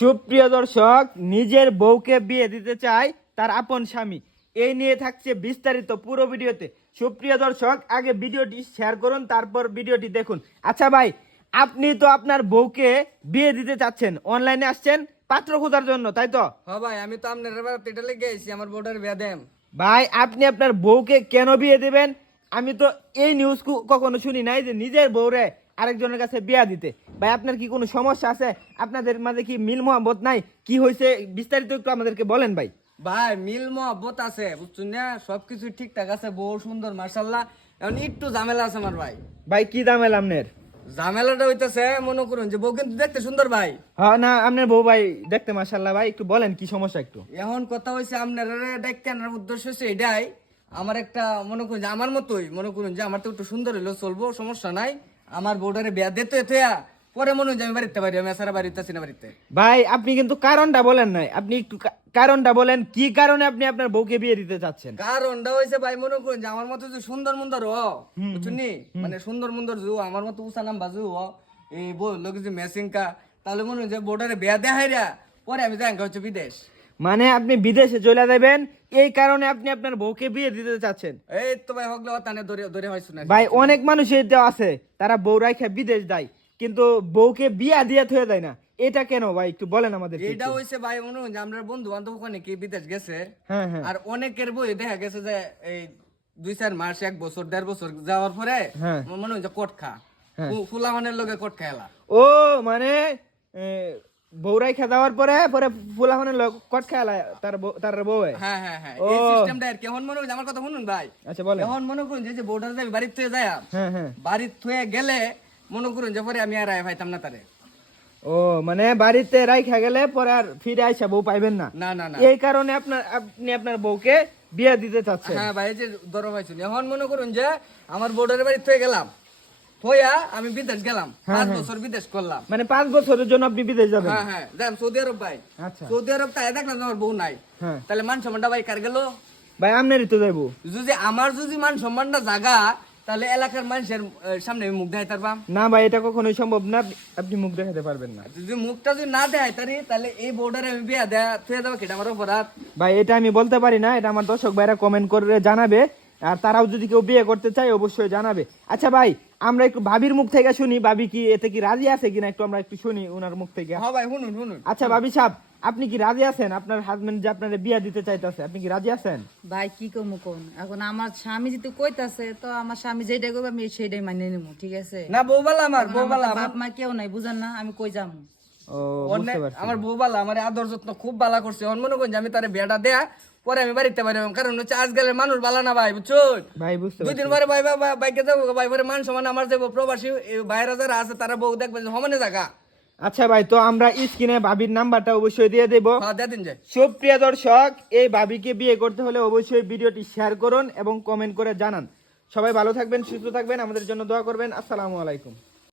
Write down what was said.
সুপ্রিয় দর্শক নিজের বউকে বিয়ে দিতে চায় তার আপন স্বামী। এই নিয়ে থাকছে বিস্তারিত পুরো ভিডিওতে। সুপ্রিয় দর্শক আগে ভিডিওটি শেয়ার করুন তারপর ভিডিওটি দেখুন। আচ্ছা ভাই আপনি তো আপনার বউকে বিয়ে দিতে চাচ্ছেন অনলাইনে আসছেন পাত্র খোঁজার জন্য তাই তো? হ ভাই আমি তো আপনার এটা লেগে আইছি আমার বউটার বিয়া দেম ভাই আপনি আপনার বউকে কেন বিয়ে দেবেন? আমি তো এই নিউজ কখনো শুনি নাই যে নিজের বউরে আরেকজনের কাছে বিয়া দিতে। ভাই আপনার কি কোনো সমস্যা আছে? আপনাদের মাঝে কি মিল মোহাম্মত নাই? কি হয়েছে? বিস্তারিত একটু আমাদেরকে বলেন ভাই। ভাই মিল মহব্বত আছে বুঝছেন না? সবকিছু ঠিকঠাক আছে বউ সুন্দর মার্শাল্লাহ এখন একটু ঝামেলা আছে আমার ভাই। ভাই কি দাম এল আপনার? ঝামেলাটা হইতেছে মনে করুন যে বউ কিন্তু দেখতে সুন্দর ভাই। হ্যাঁ না আপনার বউ ভাই দেখতে মাসাল্লাহ ভাই একটু বলেন কি সমস্যা একটু। এখন কথা হয়েছে আপনার দেখতে আনার উদ্দেশ্য হচ্ছে এটাই। আমার একটা মনে করুন যে আমার মতোই মনে করুন যে আমার তো একটু সুন্দর হইলেও চলবো সমস্যা নাই। আমার বউটারে বিয়া দিতে থইয়া পরে মনে হয় যে আমি বাড়িতে পারি আমি সারা বাড়িতে আছি না বাড়িতে। ভাই আপনি কিন্তু কারণটা বলেন নাই। আপনি একটু কা- কারণটা বলেন কি কারণে আপনি আপনার বউকে বিয়ে দিতে চাচ্ছেন? কারণটা হয়েছে ভাই মনে করুন যে আমার মতো যে সুন্দর মুন্দর হ বুঝছেন মানে সুন্দর মুন্দর জু আমার মতো উষা নাম বাজু হ এই বউ লোক যে মেসিং কা তাহলে মনে হয় যে বোর্ডারে বিয়া দেখাই রা পরে আমি যাই হচ্ছে বিদেশ। মানে আপনি বিদেশে চলে যাবেন এই কারণে আপনি আপনার বউকে বিয়ে দিতে চাচ্ছেন। এই তো ভাই হগলে তানে ধরে ধরে হয়েছে না ভাই অনেক মানুষ এটা আছে তারা বউ রাখে বিদেশ দেয় কিন্তু বউকে বিয়া দিয়ে থয়ে দেয় না। এটা কেন ভাই একটু বলেন আমাদের এটা হইছে ভাই মনে হয় যে আমরা বন্ধু বান্ধব ওখানে কি বিদেশ গেছে হ্যাঁ হ্যাঁ। আর অনেকের বই দেখা গেছে যে এই দুই চার মাস এক বছর দেড় বছর যাওয়ার পরে হ্যাঁ। মনে হয় যে কট খা হ্যাঁ। ফুলা মানের লোকে কট খাইলা ও মানে বউ রাখা দেওয়ার পরে পরে ফুলাফানের লোক কট খেলা তার তার বউ হ্যাঁ হ্যাঁ হ্যাঁ। ও। এই সিস্টেমটা আর কি। এখন মনে আমার কথা শুনুন ভাই। আচ্ছা বলেন। মনে করুন যে যে বাড়ির থুয়ে যায় হ্যাঁ হ্যাঁ। বাড়ির গেলে মনে করুন যে পরে আমি আর আয় পাইতাম না তারে। ও মানে বাড়িতে রাইখা গেলে পরে আর ফিরে আইসা বউ পাইবেন না? না না না। এই কারণে আপনার আপনি আপনার বউকে বিয়ে দিতে চাচ্ছেন। হ্যাঁ ভাই যে ধরো ভাই শুনি। এখন মনে করুন যে আমার বউটার বাড়ি থুয়ে গেলাম থইয়া আমি বিদেশ গেলাম। পাঁচ বছর বিদেশ করলাম। মানে পাঁচ বছরের জন্য আপনি বিদেশ যাবেন? হ্যাঁ হ্যাঁ। যাম সৌদি আরব ভাই। আচ্ছা। সৌদি আরব তাই দেখলাম যে আমার বউ নাই। হ্যাঁ। তাহলে মান সম্মানটা ভাই কার গেল? ভাই আপনারই তো যাইবো। যদি আমার যদি মান সম্মানটা জাগা তাহলে এলাকার মানুষের সামনে মুখ দেখাই পারবাম না ভাই এটা কখনোই সম্ভব না। আপনি মুখ দেখাতে পারবেন না। যদি মুখটা যদি না দেয় তারি তাহলে এই বর্ডারে আমি বিয়া দেয়া থুয়ে দেবো কেটা আমার অপরাধ। ভাই এটা আমি বলতে পারি না। এটা আমার দর্শক ভাইরা কমেন্ট করে জানাবে। আর তারাও যদি কেউ বিয়ে করতে চায় অবশ্যই জানাবে। আচ্ছা ভাই আমরা একটু ভাবির মুখ থেকে শুনি ভাবি কি এতে কি রাজি আছে কিনা একটু আমরা একটু শুনি ওনার মুখ থেকে। হ্যাঁ ভাই শুনুন শুনুন। আচ্ছা ভাবি সাহেব আপনি কি রাজি আছেন? আপনার হাজবেন্ড যে আপনার বিয়ে দিতে চাইতেছে আপনি কি রাজি আছেন? ভাই কি কমু কোন এখন আমার স্বামী যদি কইতাছে তো আমার স্বামী যেটা করবে আমি সেইটাই মানে নিবো ঠিক আছে? না বউবালা আমার বউবালা বাপ মা কেউ নাই বুঝেন না আমি কই পারছি। আমার বউবালা আমার আদর যত্ন খুব বালা করছে। অন মনে করেন যে আমি তারে বিয়াটা দেয়া পরে আমি বাড়িতে পারি কারণ হচ্ছে আজকালের মানুষ বালা না ভাই বুঝছ ভাই বুঝতে দুই পারছি। দিন পরে ভাই ভাই বাইকে যাব ভাই পরে মান সমান আমার যাব প্রবাসী বাইরে যারা আছে তারা বউ দেখবে সমানে জায়গা আচ্ছা ভাই তো আমরা স্ক্রিনে ভাবির নাম্বারটা অবশ্যই দিয়ে দেবো। হ্যাঁ সুপ্রিয় দর্শক এই ভাবিকে বিয়ে করতে হলে অবশ্যই ভিডিওটি শেয়ার করুন এবং কমেন্ট করে জানান। সবাই ভালো থাকবেন সুস্থ থাকবেন আমাদের জন্য দোয়া করবেন। আসসালামু আলাইকুম।